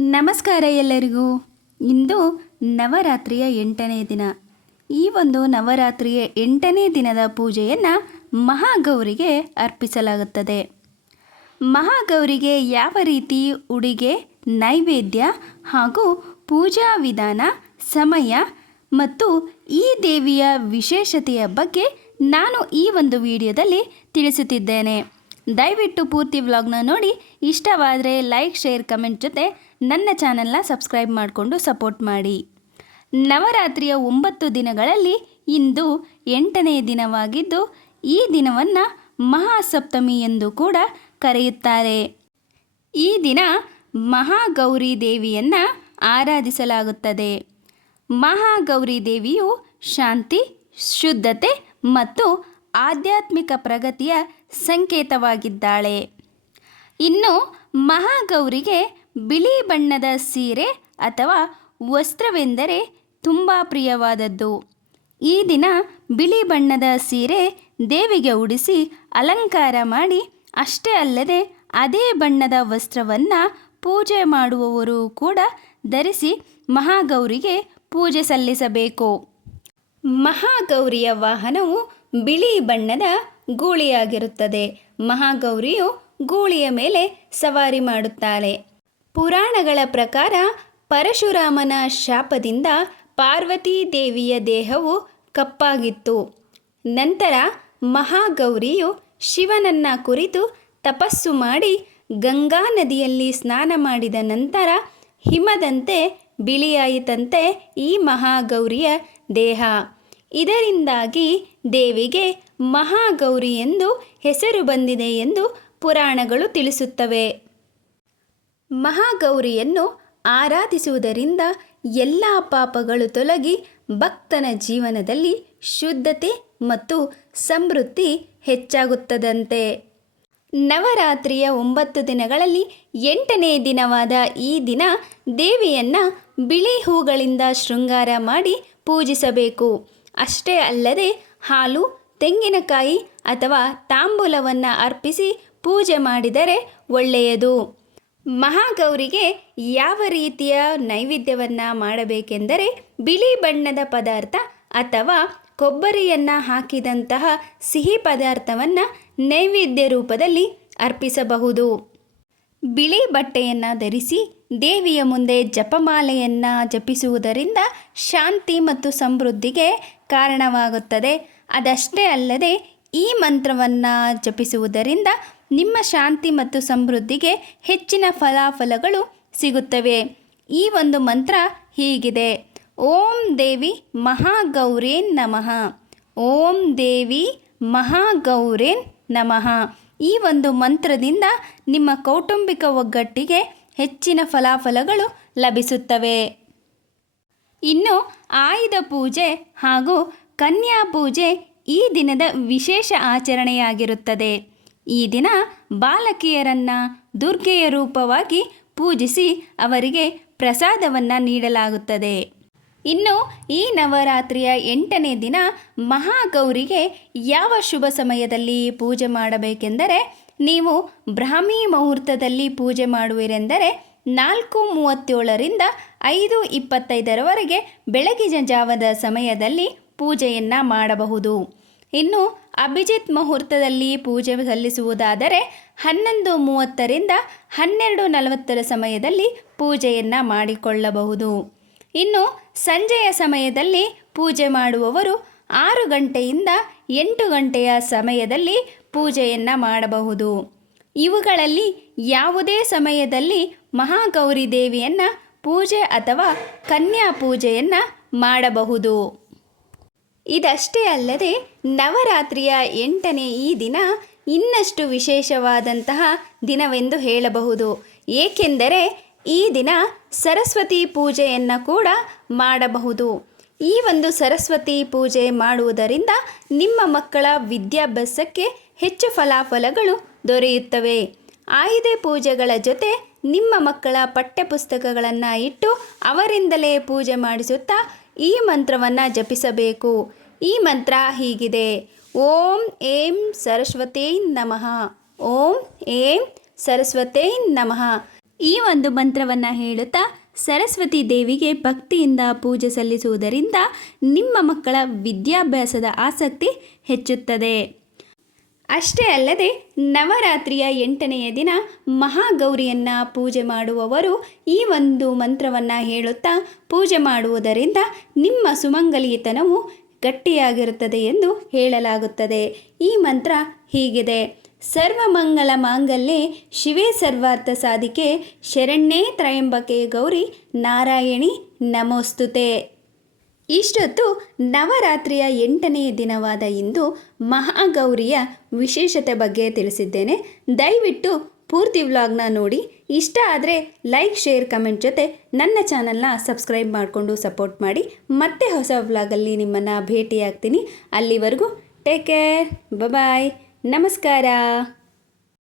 ನಮಸ್ಕಾರ ಎಲ್ಲರಿಗೂ. ಇಂದು ನವರಾತ್ರಿಯ 8ನೇ ದಿನ. ಈ ಒಂದು ನವರಾತ್ರಿಯ 8ನೇ ದಿನದ ಪೂಜೆಯನ್ನು ಮಹಾಗೌರಿಗೆ ಅರ್ಪಿಸಲಾಗುತ್ತದೆ. ಮಹಾಗೌರಿಗೆ ಯಾವ ರೀತಿ ಉಡುಗೆ, ನೈವೇದ್ಯ ಹಾಗೂ ಪೂಜಾ ವಿಧಾನ, ಸಮಯ ಮತ್ತು ಈ ದೇವಿಯ ವಿಶೇಷತೆಯ ಬಗ್ಗೆ ನಾನು ಈ ಒಂದು ವಿಡಿಯೋದಲ್ಲಿ ತಿಳಿಸುತ್ತಿದ್ದೇನೆ. ದಯವಿಟ್ಟು ಪೂರ್ತಿ ವ್ಲಾಗ್ನ ನೋಡಿ. ಇಷ್ಟವಾದರೆ ಲೈಕ್, ಶೇರ್, ಕಮೆಂಟ್ ಜೊತೆ ನನ್ನ ಚಾನಲ್ನ ಸಬ್ಸ್ಕ್ರೈಬ್ ಮಾಡಿಕೊಂಡು ಸಪೋರ್ಟ್ ಮಾಡಿ. ನವರಾತ್ರಿಯ 9 ದಿನಗಳಲ್ಲಿ ಇಂದು 8ನೇ ದಿನವಾಗಿದ್ದು, ಈ ದಿನವನ್ನು ಮಹಾಸಪ್ತಮಿ ಎಂದು ಕೂಡ ಕರೆಯುತ್ತಾರೆ. ಈ ದಿನ ಮಹಾಗೌರಿ ದೇವಿಯನ್ನು ಆರಾಧಿಸಲಾಗುತ್ತದೆ. ಮಹಾಗೌರಿ ದೇವಿಯು ಶಾಂತಿ, ಶುದ್ಧತೆ ಮತ್ತು ಆಧ್ಯಾತ್ಮಿಕ ಪ್ರಗತಿಯ ಸಂಕೇತವಾಗಿದ್ದಾಳೆ. ಇನ್ನು ಮಹಾಗೌರಿಗೆ ಬಿಳಿ ಬಣ್ಣದ ಸೀರೆ ಅಥವಾ ವಸ್ತ್ರವೆಂದರೆ ತುಂಬ ಪ್ರಿಯವಾದದ್ದು. ಈ ದಿನ ಬಿಳಿ ಬಣ್ಣದ ಸೀರೆ ದೇವಿಗೆ ಉಡಿಸಿ ಅಲಂಕಾರ ಮಾಡಿ, ಅಷ್ಟೇ ಅಲ್ಲದೆ ಅದೇ ಬಣ್ಣದ ವಸ್ತ್ರವನ್ನು ಪೂಜೆ ಮಾಡುವವರು ಕೂಡ ಧರಿಸಿ ಮಹಾಗೌರಿಗೆ ಪೂಜೆ ಸಲ್ಲಿಸಬೇಕು. ಮಹಾಗೌರಿಯ ವಾಹನವು ಬಿಳಿ ಬಣ್ಣದ ಗೂಳಿಯಾಗಿರುತ್ತದೆ. ಮಹಾಗೌರಿಯು ಗೂಳಿಯ ಮೇಲೆ ಸವಾರಿ ಮಾಡುತ್ತಾಳೆ. ಪುರಾಣಗಳ ಪ್ರಕಾರ ಪರಶುರಾಮನ ಶಾಪದಿಂದ ಪಾರ್ವತೀ ದೇವಿಯ ದೇಹವು ಕಪ್ಪಾಗಿತ್ತು. ನಂತರ ಮಹಾಗೌರಿಯು ಶಿವನನ್ನ ಕುರಿತು ತಪಸ್ಸು ಮಾಡಿ ಗಂಗಾ ನದಿಯಲ್ಲಿ ಸ್ನಾನ ಮಾಡಿದ ನಂತರ ಹಿಮದಂತೆ ಬಿಳಿಯಾಯಿತಂತೆ ಈ ಮಹಾಗೌರಿಯ ದೇಹ. ಇದರಿಂದಾಗಿ ದೇವಿಗೆ ಮಹಾಗೌರಿ ಎಂದು ಹೆಸರು ಬಂದಿದೆ ಎಂದು ಪುರಾಣಗಳು ತಿಳಿಸುತ್ತವೆ. ಮಹಾಗೌರಿಯನ್ನು ಆರಾಧಿಸುವುದರಿಂದ ಎಲ್ಲ ಪಾಪಗಳು ತೊಲಗಿ ಭಕ್ತನ ಜೀವನದಲ್ಲಿ ಶುದ್ಧತೆ ಮತ್ತು ಸಮೃದ್ಧಿ ಹೆಚ್ಚಾಗುತ್ತದಂತೆ. ನವರಾತ್ರಿಯ 9 ದಿನಗಳಲ್ಲಿ 8ನೇ ದಿನವಾದ ಈ ದಿನ ದೇವಿಯನ್ನು ಬಿಳಿ ಹೂಗಳಿಂದ ಶೃಂಗಾರ ಮಾಡಿ ಪೂಜಿಸಬೇಕು. ಅಷ್ಟೇ ಅಲ್ಲದೆ ಹಾಲು, ತೆಂಗಿನಕಾಯಿ ಅಥವಾ ತಾಂಬೂಲವನ್ನು ಅರ್ಪಿಸಿ ಪೂಜೆ ಮಾಡಿದರೆ ಒಳ್ಳೆಯದು. ಮಹಾಗೌರಿಗೆ ಯಾವ ರೀತಿಯ ನೈವೇದ್ಯವನ್ನು ಮಾಡಬೇಕೆಂದರೆ, ಬಿಳಿ ಬಣ್ಣದ ಪದಾರ್ಥ ಅಥವಾ ಕೊಬ್ಬರಿಯನ್ನು ಹಾಕಿದಂತಹ ಸಿಹಿ ಪದಾರ್ಥವನ್ನು ನೈವೇದ್ಯ ರೂಪದಲ್ಲಿ ಅರ್ಪಿಸಬಹುದು. ಬಿಳಿ ಬಟ್ಟೆಯನ್ನು ಧರಿಸಿ ದೇವಿಯ ಮುಂದೆ ಜಪಮಾಲೆಯನ್ನು ಜಪಿಸುವುದರಿಂದ ಶಾಂತಿ ಮತ್ತು ಸಮೃದ್ಧಿಗೆ ಕಾರಣವಾಗುತ್ತದೆ. ಅದಷ್ಟೇ ಅಲ್ಲದೆ ಈ ಮಂತ್ರವನ್ನು ಜಪಿಸುವುದರಿಂದ ನಿಮ್ಮ ಶಾಂತಿ ಮತ್ತು ಸಮೃದ್ಧಿಗೆ ಹೆಚ್ಚಿನ ಫಲಾಫಲಗಳು ಸಿಗುತ್ತವೆ. ಈ ಒಂದು ಮಂತ್ರ ಹೀಗಿದೆ: ಓಂ ದೇವಿ ಮಹಾಗೌರೇನ್ ನಮಃ, ಓಂ ದೇವಿ ಮಹಾಗೌರೇನ್ ನಮಃ. ಈ ಒಂದು ಮಂತ್ರದಿಂದ ನಿಮ್ಮ ಕೌಟುಂಬಿಕ ಒಗ್ಗಟ್ಟಿಗೆ ಹೆಚ್ಚಿನ ಫಲಾಫಲಗಳು ಲಭಿಸುತ್ತವೆ. ಇನ್ನು ಆಯುಧ ಪೂಜೆ ಹಾಗೂ ಕನ್ಯಾ ಪೂಜೆ ಈ ದಿನದ ವಿಶೇಷ ಆಚರಣೆಯಾಗಿರುತ್ತದೆ. ಈ ದಿನ ಬಾಲಕಿಯರನ್ನು ದುರ್ಗೆಯ ರೂಪವಾಗಿ ಪೂಜಿಸಿ ಅವರಿಗೆ ಪ್ರಸಾದವನ್ನು ನೀಡಲಾಗುತ್ತದೆ. ಇನ್ನು ಈ ನವರಾತ್ರಿಯ 8ನೇ ದಿನ ಮಹಾಗೌರಿಗೆ ಯಾವ ಶುಭ ಸಮಯದಲ್ಲಿ ಪೂಜೆ ಮಾಡಬೇಕೆಂದರೆ, ನೀವು ಬ್ರಾಹ್ಮಿ ಮುಹೂರ್ತದಲ್ಲಿ ಪೂಜೆ ಮಾಡುವಿರೆಂದರೆ 4:37ರಿಂದ 5:25ರವರೆಗೆ ಬೆಳಗಿನ ಜಾವದ ಸಮಯದಲ್ಲಿ ಪೂಜೆಯನ್ನು ಮಾಡಬಹುದು. ಇನ್ನು ಅಭಿಜಿತ್ ಮುಹೂರ್ತದಲ್ಲಿ ಪೂಜೆ ಸಲ್ಲಿಸುವುದಾದರೆ 11:30ರಿಂದ 12:40 ಸಮಯದಲ್ಲಿ ಪೂಜೆಯನ್ನು ಮಾಡಿಕೊಳ್ಳಬಹುದು. ಇನ್ನು ಸಂಜೆಯ ಸಮಯದಲ್ಲಿ ಪೂಜೆ ಮಾಡುವವರು 6 ಗಂಟೆಯಿಂದ 8 ಗಂಟೆಯ ಸಮಯದಲ್ಲಿ ಪೂಜೆಯನ್ನು ಮಾಡಬಹುದು. ಇವುಗಳಲ್ಲಿ ಯಾವುದೇ ಸಮಯದಲ್ಲಿ ಮಹಾಗೌರಿ ದೇವಿಯನ್ನು ಪೂಜೆ ಅಥವಾ ಕನ್ಯಾ ಪೂಜೆಯನ್ನು ಮಾಡಬಹುದು. ಇದಷ್ಟೇ ಅಲ್ಲದೆ ನವರಾತ್ರಿಯ 8ನೇ ಈ ದಿನ ಇನ್ನಷ್ಟು ವಿಶೇಷವಾದಂತಹ ದಿನವೆಂದು ಹೇಳಬಹುದು. ಏಕೆಂದರೆ ಈ ದಿನ ಸರಸ್ವತಿ ಪೂಜೆಯನ್ನು ಕೂಡ ಮಾಡಬಹುದು. ಈ ಒಂದು ಸರಸ್ವತಿ ಪೂಜೆ ಮಾಡುವುದರಿಂದ ನಿಮ್ಮ ಮಕ್ಕಳ ವಿದ್ಯಾಭ್ಯಾಸಕ್ಕೆ ಹೆಚ್ಚು ಫಲಾಫಲಗಳು ದೊರೆಯುತ್ತವೆ. ಆಯುಧ ಪೂಜೆಗಳ ಜೊತೆ ನಿಮ್ಮ ಮಕ್ಕಳ ಪಠ್ಯಪುಸ್ತಕಗಳನ್ನು ಇಟ್ಟು ಅವರಿಂದಲೇ ಪೂಜೆ ಮಾಡಿಸುತ್ತಾ ಈ ಮಂತ್ರವನ್ನು ಜಪಿಸಬೇಕು. ಈ ಮಂತ್ರ ಹೀಗಿದೆ: ಓಂ ಏಂ ಸರಸ್ವತೇ ನಮಃ, ಓಂ ಏಂ ಸರಸ್ವತೇ ನಮಃ. ಈ ಒಂದು ಮಂತ್ರವನ್ನು ಹೇಳುತ್ತಾ ಸರಸ್ವತಿ ದೇವಿಗೆ ಭಕ್ತಿಯಿಂದ ಪೂಜೆ ಸಲ್ಲಿಸುವುದರಿಂದ ನಿಮ್ಮ ಮಕ್ಕಳ ವಿದ್ಯಾಭ್ಯಾಸದ ಆಸಕ್ತಿ ಹೆಚ್ಚುತ್ತದೆ. ಅಷ್ಟೇ ಅಲ್ಲದೆ ನವರಾತ್ರಿಯ 8ನೆಯ ದಿನ ಮಹಾಗೌರಿಯನ್ನು ಪೂಜೆ ಮಾಡುವವರು ಈ ಒಂದು ಮಂತ್ರವನ್ನು ಹೇಳುತ್ತಾ ಪೂಜೆ ಮಾಡುವುದರಿಂದ ನಿಮ್ಮ ಸುಮಂಗಲಿತನವು ಗಟ್ಟಿಯಾಗಿರುತ್ತದೆ ಎಂದು ಹೇಳಲಾಗುತ್ತದೆ. ಈ ಮಂತ್ರ ಹೀಗಿದೆ: ಸರ್ವಮಂಗಳ ಮಾಂಗಲ್ಯೆ ಶಿವೇ ಸರ್ವಾರ್ಥ ಸಾಧಿಕೆ ಶರಣ್ಯೇ ತ್ರಯಂಬಕೆ ಗೌರಿ ನಾರಾಯಣಿ ನಮೋಸ್ತುತೆ. ಇಷ್ಟೊತ್ತು ನವರಾತ್ರಿಯ 8ನೆಯ ದಿನವಾದ ಇಂದು ಮಹಾಗೌರಿಯ ವಿಶೇಷತೆ ಬಗ್ಗೆ ತಿಳಿಸಿದ್ದೇನೆ. ದಯವಿಟ್ಟು ಪೂರ್ತಿ ವ್ಲಾಗ್ನ ನೋಡಿ. ಇಷ್ಟ ಆದರೆ ಲೈಕ್, ಶೇರ್, ಕಮೆಂಟ್ ಜೊತೆ ನನ್ನ ಚಾನಲ್ನ ಸಬ್ಸ್ಕ್ರೈಬ್ ಮಾಡಿಕೊಂಡು ಸಪೋರ್ಟ್ ಮಾಡಿ. ಮತ್ತೆ ಹೊಸ ವ್ಲಾಗಲ್ಲಿ ನಿಮ್ಮನ್ನು ಭೇಟಿಯಾಗ್ತೀನಿ. ಅಲ್ಲಿವರೆಗೂ ಟೇಕ್ ಕೇರ್, ಬಾಯ್, ನಮಸ್ಕಾರ.